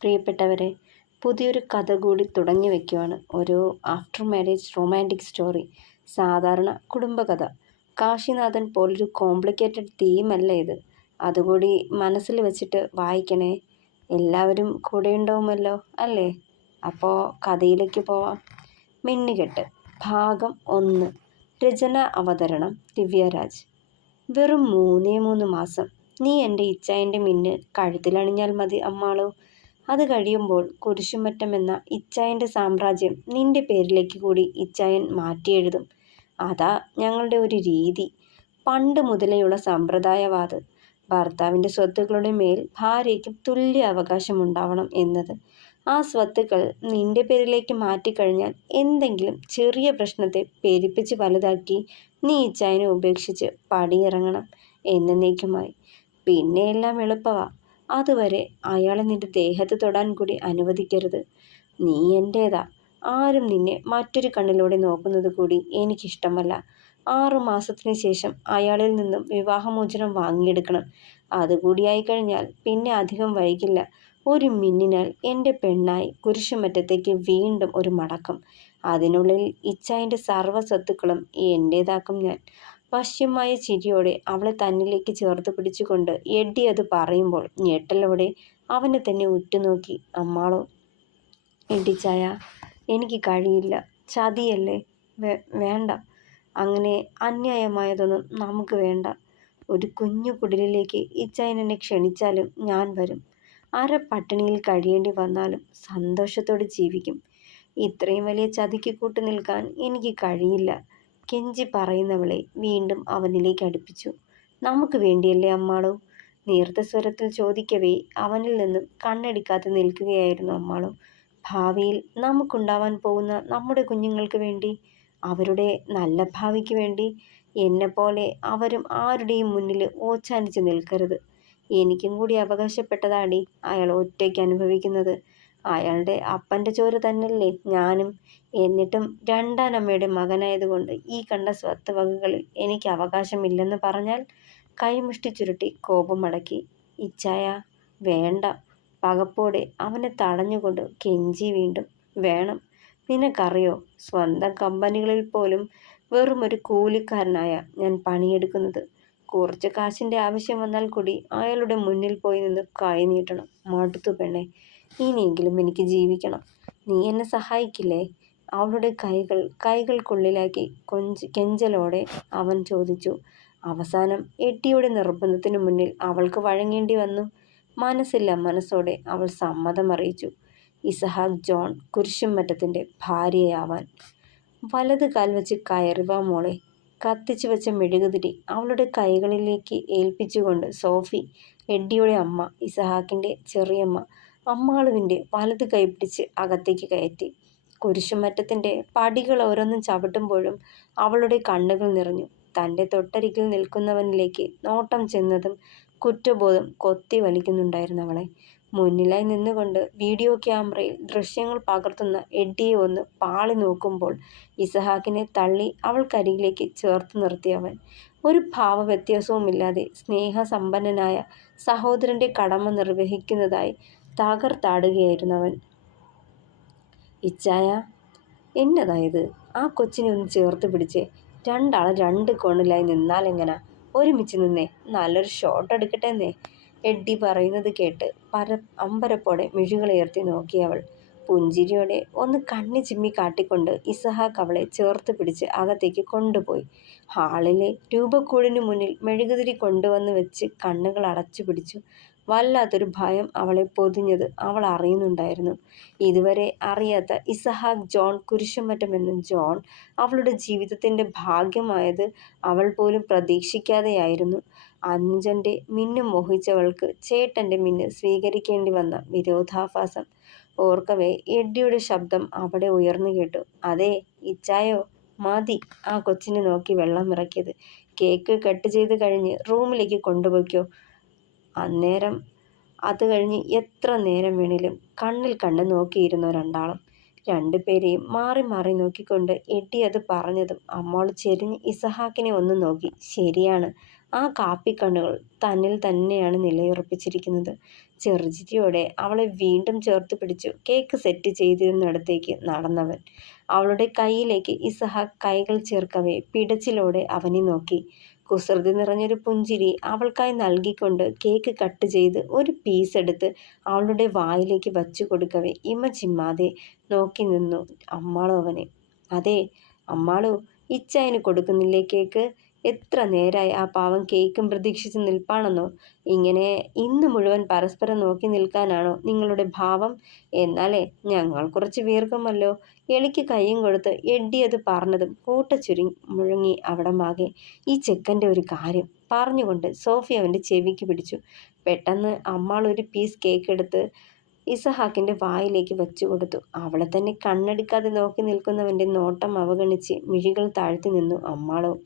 പ്രിയപ്പെട്ടവരെ, പുതിയൊരു കഥ കൂടി തുടങ്ങി വയ്ക്കുവാണ്. ഒരു ആഫ്റ്റർ മാരേജ് റൊമാൻറ്റിക് സ്റ്റോറി. സാധാരണ കുടുംബകഥ. കാശിനാഥൻ പോലൊരു കോംപ്ലിക്കേറ്റഡ് തീമല്ല ഇത്. അതുകൂടി മനസ്സിൽ വെച്ചിട്ട് വായിക്കണേ. എല്ലാവരും കൂടെയുണ്ടാവുമല്ലോ അല്ലേ? അപ്പോൾ കഥയിലേക്ക് പോവാം. മിന്നുകെട്ട് ഭാഗം 1. രചന അവതരണം ദിവ്യരാജ്. വെറും 3 മാസം. നീ എൻ്റെ ഇച്ചായൻ്റെ മിന്ന് കഴുത്തിലണിഞ്ഞാൽ മതി അമ്മാളോ. അത് കഴിയുമ്പോൾ കുരിശുമറ്റം എന്ന ഇച്ചായൻ്റെ സാമ്രാജ്യം നിന്റെ പേരിലേക്ക് കൂടി ഇച്ചായൻ മാറ്റിയെഴുതും. അതാ ഞങ്ങളുടെ ഒരു രീതി. പണ്ട് മുതലേയുള്ള സമ്പ്രദായവാത്. ഭർത്താവിൻ്റെ സ്വത്തുക്കളുടെ മേൽ ഭാര്യയ്ക്കും തുല്യ അവകാശമുണ്ടാവണം എന്നത്. ആ സ്വത്തുക്കൾ നിന്റെ പേരിലേക്ക് മാറ്റിക്കഴിഞ്ഞാൽ എന്തെങ്കിലും ചെറിയ പ്രശ്നത്തെ പെരുപ്പിച്ച് വലുതാക്കി നീ ഇച്ചായനെ ഉപേക്ഷിച്ച് പടിയിറങ്ങണം എന്നേക്കുമായി. പിന്നെ എല്ലാം എളുപ്പമാ. അതുവരെ അയാളെ നിന്റെ ദേഹത്ത് തൊടാൻ കൂടി അനുവദിക്കരുത്. നീ എൻ്റേതാ. ആരും നിന്നെ മറ്റൊരു കണ്ണിലൂടെ നോക്കുന്നത് കൂടി എനിക്കിഷ്ടമല്ല. 6 മാസത്തിന് ശേഷം അയാളിൽ നിന്നും വിവാഹമോചനം വാങ്ങിയെടുക്കണം. അതുകൂടിയായി കഴിഞ്ഞാൽ പിന്നെ അധികം വൈകില്ല. ഒരു മിന്നിനാൽ എൻ്റെ പെണ്ണായി കുരിശുമറ്റത്തേക്ക് വീണ്ടും ഒരു മടക്കം. അതിനുള്ളിൽ ഇച്ചായൻ്റെ സർവ്വ സ്വത്തുക്കളും എൻ്റേതാക്കും ഞാൻ. വശ്യമായ ചിരിയോടെ അവളെ തന്നിലേക്ക് ചേർത്ത് പിടിച്ചുകൊണ്ട് എഡ്ഡി അത് പറയുമ്പോൾ ഞെട്ടലോടെ അവനെ തന്നെ ഉറ്റുനോക്കി അമ്മാളോ. എഡിച്ചായ, എനിക്ക് കഴിയില്ല. ചതിയല്ലേ. വേണ്ട. അങ്ങനെ അന്യായമായതൊന്നും നമുക്ക് വേണ്ട. ഒരു കുഞ്ഞു കുടിലിലേക്ക് ഇച്ചായൻ എന്നെ ക്ഷണിച്ചാലും ഞാൻ വരും. പട്ടിണിയിൽ കഴിയേണ്ടി വന്നാലും സന്തോഷത്തോടെ ജീവിക്കും. ഇത്രയും വലിയ ചതിക്ക് കൂട്ടു നിൽക്കാൻ എനിക്ക് കഴിയില്ല. കെഞ്ചി പറയുന്നവളെ വീണ്ടും അവനിലേക്ക് അടുപ്പിച്ചു. നമുക്ക് വേണ്ടിയല്ലേ അമ്മാളോ. നീർത്ത സ്വരത്തിൽ ചോദിക്കവേ അവനിൽ നിന്നും കണ്ണടിക്കാതെ നിൽക്കുകയായിരുന്നു അമ്മാളോ. ഭാവിയിൽ നമുക്കുണ്ടാവാൻ പോകുന്ന നമ്മുടെ കുഞ്ഞുങ്ങൾക്ക് വേണ്ടി, അവരുടെ നല്ല ഭാവിക്ക് വേണ്ടി. എന്നെപ്പോലെ അവരും ആരുടെയും മുന്നിൽ ഓച്ചാനിച്ച് നിൽക്കരുത്. എനിക്കും കൂടി അവകാശപ്പെട്ടതാടി അയാൾ ഒറ്റയ്ക്ക് അനുഭവിക്കുന്നത്. അയാളുടെ അപ്പൻ്റെ ചോര തന്നെയല്ലേ ഞാനും. എന്നിട്ടും രണ്ടാനമ്മയുടെ മകനായതുകൊണ്ട് ഈ കണ്ട സ്വത്ത് വകകളിൽ എനിക്ക് അവകാശമില്ലെന്ന് പറഞ്ഞാൽ? കൈമുഷ്ടി ചുരുട്ടി കോപമടക്കി ഇച്ചായ. വേണ്ട. പകപ്പോടെ അവനെ തടഞ്ഞുകൊണ്ട് കെഞ്ചി വീണ്ടും. വേണം. നിനക്കറിയോ, സ്വന്തം കമ്പനികളിൽ പോലും വെറും ഒരു കൂലിക്കാരനായ ഞാൻ പണിയെടുക്കുന്നത്. കുറച്ച് കാശിൻ്റെ ആവശ്യം വന്നാൽ കൂടി അയാളുടെ മുന്നിൽ പോയി നിന്ന് കൈ നീട്ടണം. മടുത്തു പെണ്ണെ. ഇനിയെങ്കിലും എനിക്ക് ജീവിക്കണം. നീ എന്നെ സഹായിക്കില്ലേ? അവളുടെ കൈകൾക്കുള്ളിലാക്കി കെഞ്ചലോടെ അവൻ ചോദിച്ചു. അവസാനം എട്ടിയുടെ നിർബന്ധത്തിനു മുന്നിൽ അവൾക്ക് വഴങ്ങേണ്ടി വന്നു. മനസ്സില്ല മനസ്സോടെ അവൾ സമ്മതം അറിയിച്ചു. ഇസഹാക്ക് ജോൺ കുരിശുമറ്റത്തിൻ്റെ ഭാര്യയാവാൻ. വലത് കാൽ വെച്ച് കയറിവാ മോളെ. കത്തിച്ചു വെച്ച മെഴുകുതിരി അവളുടെ കൈകളിലേക്ക് ഏൽപ്പിച്ചുകൊണ്ട് സോഫി, എഡ്ഡിയുടെ അമ്മ, ഇസഹാക്കിൻ്റെ ചെറിയമ്മ, അമ്മാളുവിൻ്റെ വലത് കൈ പിടിച്ച് അകത്തേക്ക് കയറ്റി. കുരിശുമറ്റത്തിൻ്റെ പടികൾ ഓരോന്നും ചവിട്ടുമ്പോഴും അവളുടെ കണ്ണുകൾ നിറഞ്ഞു. തൻ്റെ തൊട്ടരികിൽ നിൽക്കുന്നവനിലേക്ക് നോട്ടം ചെന്നതും കുറ്റബോധം കൊത്തി വലിക്കുന്നുണ്ടായിരുന്നു അവളെ. മുന്നിലായി നിന്നുകൊണ്ട് വീഡിയോ ക്യാമറയിൽ ദൃശ്യങ്ങൾ പകർത്തുന്ന എഡ്ഡിയെ ഒന്ന് പാളി നോക്കുമ്പോൾ ഇസഹാക്കിനെ തള്ളി അവൾക്കരികിലേക്ക് ചേർത്ത് നിർത്തിയവൻ. ഒരു ഭാവവ്യത്യാസവുമില്ലാതെ സ്നേഹസമ്പന്നനായ സഹോദരൻ്റെ കടമ നിർവഹിക്കുന്നതായി തകർത്താടുകയായിരുന്നവൻ. ഇച്ചായ, എന്നതായത്? ആ കൊച്ചിനെ ഒന്ന് ചേർത്ത് പിടിച്ചേ. രണ്ടാളെ 2 കോണിലായി നിന്നാലെങ്ങനാ? ഒരുമിച്ച് നിന്നേ. നല്ലൊരു ഷോട്ട് എടുക്കട്ടെന്നേ. എഡ്ഡി പറയുന്നത് കേട്ട് അമ്പരപ്പോടെ മിഴികളുയർത്തി നോക്കിയവൾ. പുഞ്ചിരിയോടെ ഒന്ന് കണ്ണി ചിമ്മി കാട്ടിക്കൊണ്ട് ഇസഹാക്ക് അവളെ ചേർത്ത് പിടിച്ച് അകത്തേക്ക് കൊണ്ടുപോയി. ഹാളിലെ രൂപക്കൂടിനു മുന്നിൽ മെഴുകുതിരി കൊണ്ടുവന്ന് വെച്ച് കണ്ണുകൾ അടച്ചു പിടിച്ചു. വല്ലാത്തൊരു ഭയം അവളെ പൊതിഞ്ഞത് അവൾ അറിയുന്നുണ്ടായിരുന്നു. ഇതുവരെ അറിയാത്ത ഇസഹാക്ക് ജോൺ കുരിശുമറ്റം എന്ന ജോൺ അവളുടെ ജീവിതത്തിൻ്റെ ഭാഗ്യമായത് അവൾ പോലും പ്രതീക്ഷിക്കാതെയായിരുന്നു. അനുജൻ്റെ മിന്നു മോഹിച്ചവൾക്ക് ചേട്ടൻ്റെ മിന്ന് സ്വീകരിക്കേണ്ടി വന്ന വിരോധാഭാസം ഓർക്കവേ എഡ്ഡിയുടെ ശബ്ദം അവിടെ ഉയർന്നു കേട്ടു. അതെ ഇച്ചായോ, മതി ആ കൊച്ചിനെ നോക്കി വെള്ളം ഇറക്കിയത്. കേക്ക് കട്ട് ചെയ്ത് കഴിഞ്ഞ് റൂമിലേക്ക് കൊണ്ടുപോയിക്കോ. അന്നേരം അത് കഴിഞ്ഞ് എത്ര നേരം വേണേലും കണ്ണിൽ കണ്ണ് നോക്കിയിരുന്നോ രണ്ടാളും. 2 പേരെയും മാറി മാറി നോക്കിക്കൊണ്ട് എഡ്ഡി അത് പറഞ്ഞതും അമ്മോൾ ചെരിഞ്ഞ് ഇസഹാക്കിനെ ഒന്ന് നോക്കി. ശരിയാണ്, ആ കാപ്പിക്കണ്ണുകൾ തന്നിൽ തന്നെയാണ് നിലയുറപ്പിച്ചിരിക്കുന്നത്. ചെറുചിരിയോടെ അവളെ വീണ്ടും ചേർത്ത് പിടിച്ചു കേക്ക് സെറ്റ് ചെയ്തിരുന്നിടത്തേക്ക് നടന്നവൻ. അവളുടെ കൈയിലേക്ക് ഇസഹാക്ക് കൈകൾ ചേർക്കവേ പിടച്ചിലോടെ അവനെ നോക്കി. കുസൃതി നിറഞ്ഞൊരു പുഞ്ചിരി അവൾക്കായി നൽകിക്കൊണ്ട് കേക്ക് കട്ട് ചെയ്ത് ഒരു പീസ് എടുത്ത് അവളുടെ വായിലേക്ക് വച്ചു കൊടുക്കവേ ഇമ ചിമ്മാതെ നോക്കി നിന്നു അമ്മാളു അവനെ. അതെ അമ്മാളു, ഇച്ചായന് കൊടുക്കുന്നില്ലേ കേക്ക്? എത്ര നേരായി ആ പാവം കേക്കും പ്രതീക്ഷിച്ച് നിൽപ്പാണെന്നോ? ഇങ്ങനെ ഇന്ന് മുഴുവൻ പരസ്പരം നോക്കി നിൽക്കാനാണോ നിങ്ങളുടെ ഭാവം? എന്നാലേ ഞങ്ങൾ കുറച്ച് വീർക്കുമല്ലോ. എളിക്ക് കയ്യും കൊടുത്ത് എഡ്ഡിയത് പറഞ്ഞതും കൂട്ടച്ചുരി മുഴങ്ങി അവിടമാകെ. ഈ ചെക്കൻ്റെ ഒരു കാര്യം പറഞ്ഞുകൊണ്ട് സോഫി അവൻ്റെ ചെവിക്ക് പിടിച്ചു. പെട്ടെന്ന് അമ്മാൾ ഒരു പീസ് കേക്ക് എടുത്ത് ഇസഹാക്കിൻ്റെ വായിലേക്ക് വെച്ചു കൊടുത്തു. അവളെ തന്നെ കണ്ണെടുക്കാതെ നോക്കി നിൽക്കുന്നവൻ്റെ നോട്ടം അവഗണിച്ച് മിഴികൾ താഴ്ത്തി നിന്നു അമ്മാളവും.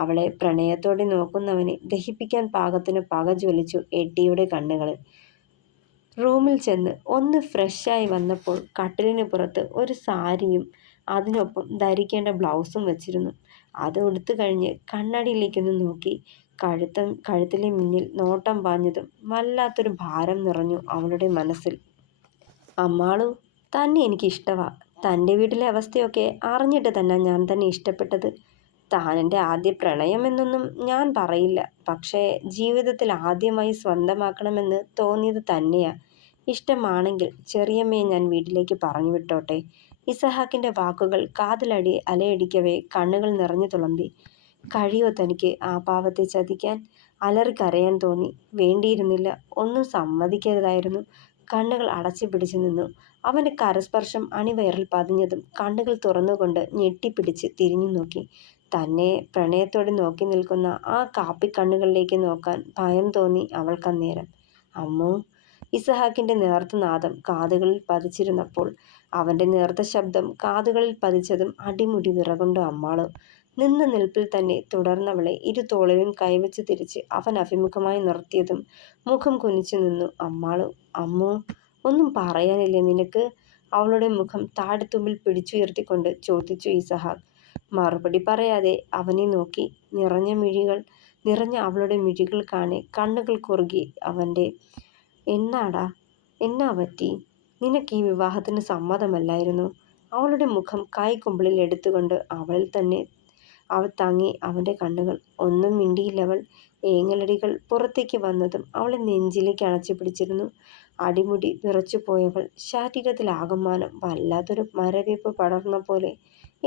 അവളെ പ്രണയത്തോടെ നോക്കുന്നവനെ ദഹിപ്പിക്കാൻ പാകത്തിന് പക ജ്വലിച്ചു എഡ്ഡിയുടെ കണ്ണുകളിൽ. റൂമിൽ ചെന്ന് ഒന്ന് ഫ്രഷായി വന്നപ്പോൾ കട്ടിലിന് പുറത്ത് ഒരു സാരിയും അതിനൊപ്പം ധരിക്കേണ്ട ബ്ലൗസും വെച്ചിരുന്നു. അത് ഉടുത്തു കഴിഞ്ഞ് കണ്ണാടിയിലേക്കൊന്ന് നോക്കി. കഴുത്തിലെ മുന്നിൽ നോട്ടം പാഞ്ഞതും വല്ലാത്തൊരു ഭാരം നിറഞ്ഞു അവളുടെ മനസ്സിൽ. അമ്മാളു, തന്നെ എനിക്കിഷ്ടവാ. തൻ്റെ വീട്ടിലെ അവസ്ഥയൊക്കെ അറിഞ്ഞിട്ട് തന്നെ ഞാൻ തന്നെ ഇഷ്ടപ്പെട്ടത്. താനെൻ്റെ ആദ്യ പ്രണയം എന്നൊന്നും ഞാൻ പറയില്ല. പക്ഷേ ജീവിതത്തിൽ ആദ്യമായി സ്വന്തമാക്കണമെന്ന് തോന്നിയത് തന്നെയാ. ഇഷ്ടമാണെങ്കിൽ ചെറിയമ്മയെ ഞാൻ വീട്ടിലേക്ക് പറഞ്ഞു വിട്ടോട്ടെ? ഇസഹാക്കിൻ്റെ വാക്കുകൾ കാതിലടി അലയടിക്കവേ കണ്ണുകൾ നിറഞ്ഞു തുളുമ്പി. കഴിയോ തനിക്ക് ആ പാവത്തെ ചതിക്കാൻ? അലറിക്കരയാൻ തോന്നി. വേണ്ടിയിരുന്നില്ല, ഒന്നും സമ്മതിക്കരുതായിരുന്നു. കണ്ണുകൾ അടച്ചു പിടിച്ചു നിന്നു. അവൻ്റെ കരസ്പർശം അണിവയറിൽ പതിഞ്ഞതും കണ്ണുകൾ തുറന്നുകൊണ്ട് ഞെട്ടിപ്പിടിച്ച് തിരിഞ്ഞു നോക്കി. തന്നെ പ്രണയത്തോടെ നോക്കി നിൽക്കുന്ന ആ കാപ്പിക്കണ്ണുകളിലേക്ക് നോക്കാൻ ഭയം തോന്നി അവൾക്കന്നേരം. അമ്മോ! ഇസഹാക്കിൻ്റെ നേർത്ത നാദം കാതുകളിൽ പതിച്ചിരുന്നപ്പോൾ അവൻ്റെ നേർത്ത ശബ്ദം കാതുകളിൽ പതിച്ചതും അടിമുടി വിറകൊണ്ടു അമ്മാളു. നിന്ന നിൽപ്പിൽ തന്നെ തുടർന്നവളെ ഇരു തോളിലും കൈവച്ച് തിരിച്ച് അവൻ അഭിമുഖമായി നിർത്തിയതും മുഖം കുനിച്ചു നിന്നു അമ്മാളു. അമ്മോ, ഒന്നും പറയാനില്ലേ നിനക്ക്? അവളുടെ മുഖം താടിത്തുമ്പിൽ പിടിച്ചുയർത്തിക്കൊണ്ട് ചോദിച്ചു ഇസഹാക്ക്. മറുപടി പറയാതെ അവനെ നോക്കി. നിറഞ്ഞ അവളുടെ മിഴികൾ കാണെ കണ്ണുകൾ കുറുകി അവൻ്റെ. എന്നാടാ, എന്നാ പറ്റി? നിനക്ക് ഈ വിവാഹത്തിന് സമ്മതമല്ലായിരുന്നു? അവളുടെ മുഖം കൈക്കുമ്പിളിൽ എടുത്തുകൊണ്ട് അവൾ തങ്ങി അവൻ്റെ കണ്ണുകൾ. ഒന്നും മിണ്ടിയില്ലവൾ. ഏങ്ങലടികൾ പുറത്തേക്ക് വന്നതും അവളെ നെഞ്ചിലേക്ക് അണച്ചു പിടിച്ചിരുന്നു. അടിമുടി വിറച്ചു പോയവൾ. ശരീരത്തിലാകമാനം വല്ലാത്തൊരു മരവിപ്പ് പടർന്ന പോലെ.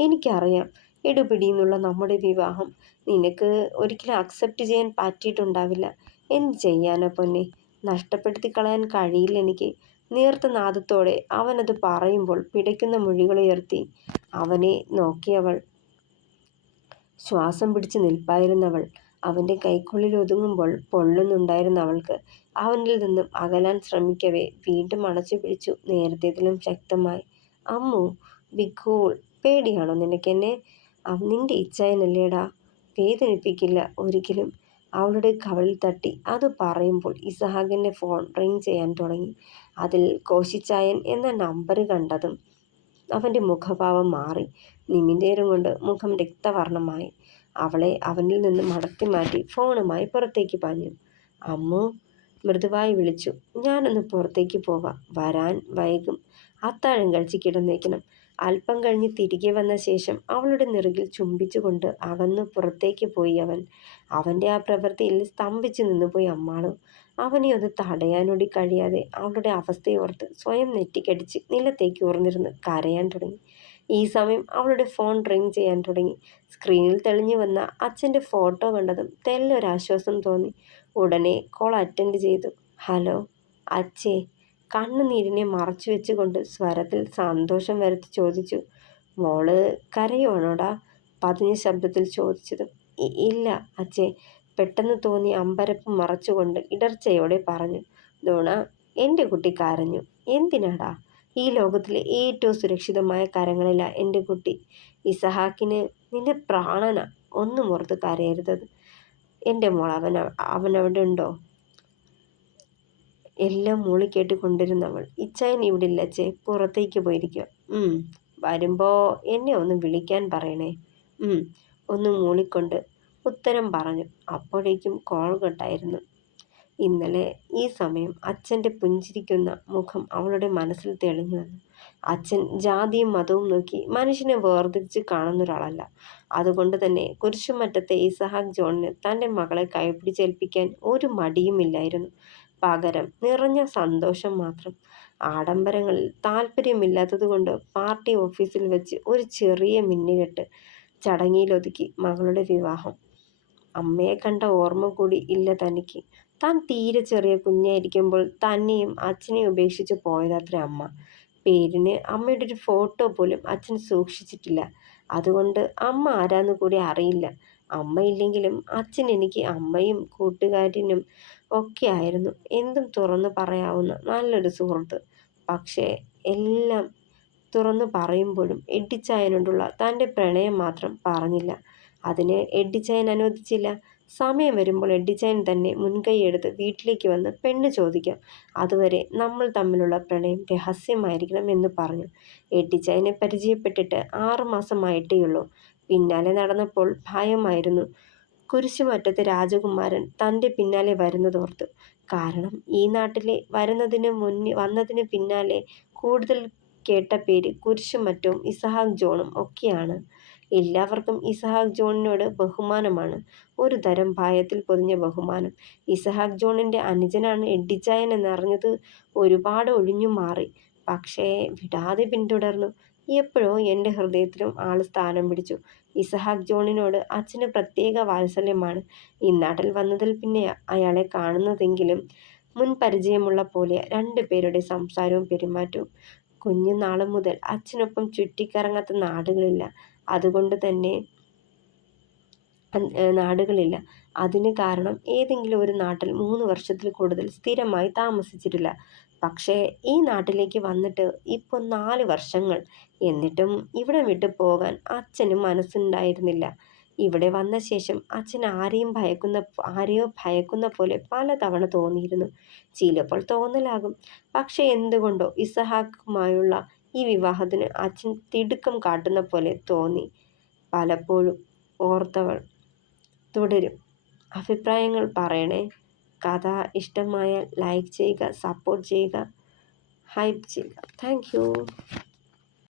എനിക്കറിയാം, എടുപിടിയെന്നുള്ള നമ്മുടെ വിവാഹം നിനക്ക് ഒരിക്കലും അക്സെപ്റ്റ് ചെയ്യാൻ പറ്റിയിട്ടുണ്ടാവില്ല. എന്ത് ചെയ്യാനാ പൊന്നെ? നഷ്ടപ്പെടുത്തി കളയാൻ കഴിയില്ല എനിക്ക്. നേർത്ത നാദത്തോടെ അവനത് പറയുമ്പോൾ പിടയ്ക്കുന്ന മൊഴികളുയർത്തി അവനെ നോക്കിയവൾ. ശ്വാസം പിടിച്ച് നിൽപ്പായിരുന്നവൾ. അവൻ്റെ കൈക്കുള്ളിൽ ഒതുങ്ങുമ്പോൾ പൊള്ളുന്നുണ്ടായിരുന്ന അവൾക്ക് അവനിൽ നിന്നും അകലാൻ ശ്രമിക്കവേ വീണ്ടും അണച്ചു പിടിച്ചു നേരത്തേതിലും ശക്തമായി. Ammu, be cool. പേടിയാണോ നിനക്കെന്നെ? നിന്റെ ഇച്ഛായനല്ലേടാ. വേദനിപ്പിക്കില്ല ഒരിക്കലും. അവളുടെ കവളിൽ തട്ടി അത് പറയുമ്പോൾ ഇസഹാക്കിൻ്റെ ഫോൺ റിങ് ചെയ്യാൻ തുടങ്ങി. അതിൽ കോശിച്ചായൻ എന്ന നമ്പർ കണ്ടതും അവൻ്റെ മുഖഭാവം മാറി. നിമിഷനേരം കൊണ്ട് മുഖം രക്തവർണ്ണമായി. അവളെ അവനിൽ നിന്ന് മടക്കി മാറ്റി ഫോണുമായി പുറത്തേക്ക് പാഞ്ഞു. അമ്മു, മൃദുവായി വിളിച്ചു. ഞാനൊന്ന് പുറത്തേക്ക് പോവാം. വരാൻ വൈകും. അത്താഴം കഴിച്ച് കിടന്നേക്കണം. അല്പം കഴിഞ്ഞ് തിരികെ വന്ന ശേഷം അവളുടെ നെറുകിൽ ചുംബിച്ചുകൊണ്ട് അകന്നു പുറത്തേക്ക് പോയി അവൻ. അവൻ്റെ ആ പ്രവൃത്തിയിൽ സ്തംഭിച്ചു നിന്നുപോയി അമ്മാളു. അവനെ ഒന്ന് തടയാനൂടി കഴിയാതെ അവളുടെ അവസ്ഥയോർത്ത് സ്വയം നെറ്റിക്കടിച്ച് നിലത്തേക്ക് ഊർന്നിരുന്ന് കരയാൻ തുടങ്ങി. ഈ സമയം അവളുടെ ഫോൺ റിങ് ചെയ്യാൻ തുടങ്ങി. സ്ക്രീനിൽ തെളിഞ്ഞു വന്ന അച്ഛൻ്റെ ഫോട്ടോ കണ്ടതും തെല്ലൊരാശ്വാസം തോന്നി. ഉടനെ കോൾ അറ്റൻഡ് ചെയ്തു. ഹലോ അച്ഛേ? കണ്ണുനീരിനെ മറച്ചു വെച്ചുകൊണ്ട് സ്വരത്തിൽ സന്തോഷം വരുത്തി ചോദിച്ചു. മോള് കരയുവാണോടാ? പതിഞ്ഞ ശബ്ദത്തിൽ ചോദിച്ചതും ഇല്ല അച്ഛേ, പെട്ടെന്ന് തോന്നിയ അമ്പരപ്പ് മറച്ചുകൊണ്ട് ഇടർച്ചയോടെ പറഞ്ഞു. നുണ, എൻ്റെ കുട്ടി കരഞ്ഞു. എന്തിനാടാ? ഈ ലോകത്തിലെ ഏറ്റവും സുരക്ഷിതമായ കരങ്ങളിലാ എൻ്റെ കുട്ടി. ഇസഹാക്കിന് നിന്റെ പ്രാണന. ഒന്നും ഓർത്ത് കരയരുതത്. എൻ്റെ മോൾ അവനവിടെ ഉണ്ടോ? എല്ലാം മൂളിക്കേട്ടുകൊണ്ടിരുന്നവൾ. ഇച്ചായൻ ഇവിടെ ഇല്ല അച്ഛേ, പുറത്തേക്ക് പോയിരിക്കുക. വരുമ്പോൾ എന്നെ ഒന്ന് വിളിക്കാൻ പറയണേ. ഒന്ന് മൂളിക്കൊണ്ട് ഉത്തരം പറഞ്ഞു. അപ്പോഴേക്കും കോൾ കട്ടായിരുന്നു. ഇന്നലെ ഈ സമയം അച്ഛൻ്റെ പുഞ്ചിരിക്കുന്ന മുഖം അവളുടെ മനസ്സിൽ തെളിഞ്ഞു വന്നു. അച്ഛൻ ജാതിയും മതവും നോക്കി മനുഷ്യനെ വേർതിരിച്ച് കാണുന്നൊരാളല്ല. അതുകൊണ്ട് തന്നെ കുരിശുമറ്റത്തെ ഇസഹാക്ക് ജോണിന് തൻ്റെ മകളെ കൈപിടിച്ചേൽപ്പിക്കാൻ ഒരു മടിയുമില്ലായിരുന്നു. പകരം നിറഞ്ഞ സന്തോഷം മാത്രം. ആഡംബരങ്ങളിൽ താല്പര്യമില്ലാത്തതുകൊണ്ട് പാർട്ടി ഓഫീസിൽ വെച്ച് ഒരു ചെറിയ മിന്നുകെട്ട് ചടങ്ങിലൊതുക്കി മകളുടെ വിവാഹം. അമ്മയെ കണ്ട ഓർമ്മ കൂടി ഇല്ല തനിക്ക്. താൻ തീരെ ചെറിയ കുഞ്ഞായിരിക്കുമ്പോൾ തന്നെയും അച്ഛനെയും ഉപേക്ഷിച്ച് പോയതത്രേ അമ്മ. പേരിന് അമ്മയുടെ ഒരു ഫോട്ടോ പോലും അച്ഛൻ സൂക്ഷിച്ചിട്ടില്ല. അതുകൊണ്ട് അമ്മ ആരാന്ന് കൂടി അറിയില്ല. അമ്മയില്ലെങ്കിലും അച്ഛൻ എനിക്ക് അമ്മയും കൂട്ടുകാരനും ഒക്കെ ആയിരുന്നു. എന്തും തുറന്നു പറയാവുന്ന നല്ലൊരു സുഹൃത്ത്. പക്ഷേ എല്ലാം തുറന്നു പറയുമ്പോഴും എഡ്ഡിച്ചായനോടുള്ള തൻ്റെ പ്രണയം മാത്രം പറഞ്ഞില്ല. അതിന് എഡ്ഡിച്ചായൻ അനുവദിച്ചില്ല. സമയം വരുമ്പോൾ എഡ്ഡിച്ചായൻ തന്നെ മുൻകൈയെടുത്ത് വീട്ടിലേക്ക് വന്ന് പെണ്ണ് ചോദിക്കാം. അതുവരെ നമ്മൾ തമ്മിലുള്ള പ്രണയം രഹസ്യമായിരിക്കണം എന്ന് പറഞ്ഞു. എഡ്ഡിച്ചായനെ പരിചയപ്പെട്ടിട്ട് 6 മാസമായിട്ടേയുള്ളൂ. പിന്നാലെ നടന്നപ്പോൾ ഭയമായിരുന്നു. കുരിശുമറ്റത്ത് രാജകുമാരൻ തൻ്റെ പിന്നാലെ വരുന്നതോർത്ത്. കാരണം ഈ നാട്ടിലെ വന്നതിന് പിന്നാലെ കൂടുതൽ കേട്ട പേര് കുരിശുമറ്റവും ഇസഹാക്ക് ജോണും ഒക്കെയാണ്. എല്ലാവർക്കും ഇസഹാക്ക് ജോണിനോട് ബഹുമാനമാണ്. ഒരു തരം ഭയത്തിൽ പൊതിഞ്ഞ ബഹുമാനം. ഇസഹാക്ക് ജോണിൻ്റെ അനുജനാണ് എഡ്ഡിച്ചായൻ എന്നറിഞ്ഞത് ഒരുപാട് ഒഴിഞ്ഞു മാറി. പക്ഷേ വിടാതെ പിന്തുടർന്നു. എപ്പോഴോ എൻ്റെ ഹൃദയത്തിലും ആൾ സ്ഥാനം പിടിച്ചു. ഇസഹാക്ക് ജോണിനോട് അച്ഛന് പ്രത്യേക വാത്സല്യമാണ്. ഈ നാട്ടിൽ വന്നതിൽ പിന്നെ അയാളെ കാണുന്നതെങ്കിലും മുൻ പരിചയമുള്ള പോലെ 2 പേരുടെ സംസാരവും പെരുമാറ്റവും. കുഞ്ഞുനാള് മുതൽ അച്ഛനൊപ്പം ചുറ്റിക്കറങ്ങാത്ത നാടുകളില്ല. അതുകൊണ്ട് തന്നെ നാടുകളില്ല. അതിന് കാരണം ഏതെങ്കിലും ഒരു നാട്ടിൽ 3 വർഷത്തിൽ കൂടുതൽ സ്ഥിരമായി താമസിച്ചിട്ടില്ല. പക്ഷേ ഈ നാട്ടിലേക്ക് വന്നിട്ട് ഇപ്പോൾ 4 വർഷങ്ങൾ. എന്നിട്ടും ഇവിടെ വിട്ടു പോകാൻ അച്ഛന് മനസ്സുണ്ടായിരുന്നില്ല. ഇവിടെ വന്ന ശേഷം അച്ഛൻ ആരെയോ ഭയക്കുന്ന പോലെ പലതവണ തോന്നിയിരുന്നു. ചിലപ്പോൾ തോന്നലാകും. പക്ഷെ എന്തുകൊണ്ടോ ഇസഹാക്കുമായുള്ള ഈ വിവാഹത്തിന് അച്ഛൻ തിടുക്കം കാട്ടുന്ന പോലെ തോന്നി. പലപ്പോഴും ഓർത്തവൾ. തുടരും. അഭിപ്രായങ്ങൾ പറയണേ. കഥ ഇഷ്ടമായാൽ ലൈക്ക് ചെയ്യുക, സപ്പോർട്ട് ചെയ്യുക, ഹൈപ്പ് ചെയ്യുക. Thank you.